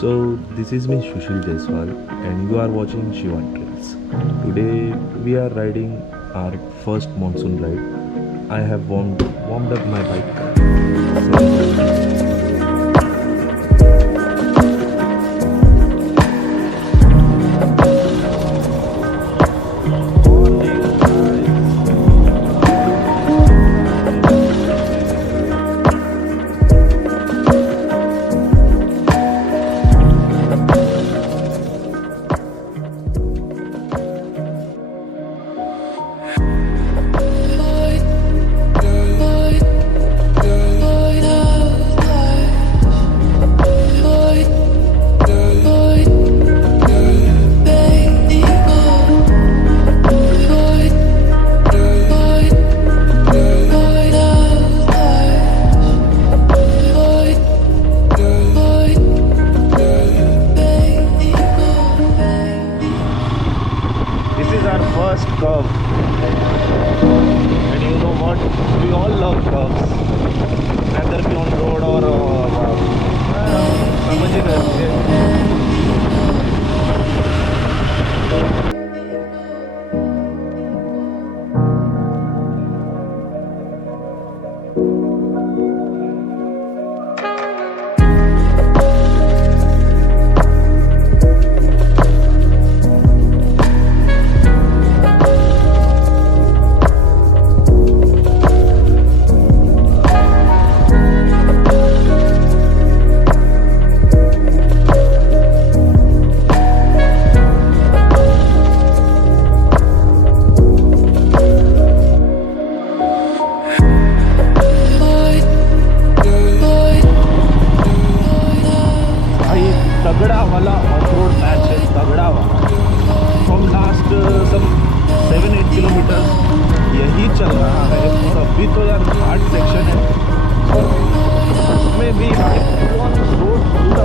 So this is me Sushil Jaiswal and you are watching Shivan Trails. Today we are riding our first monsoon ride. I have warmed up my bike. So, first curve, and you know what, we all love curves, whether be on road or समझ ही रहे तगड़ा वाला off-road match है, तगड़ा वाला from last some 7-8 kilometre यही चल रहा है। और अभी तो यार घाट सेक्शन है और उसमें भी रोड पूरा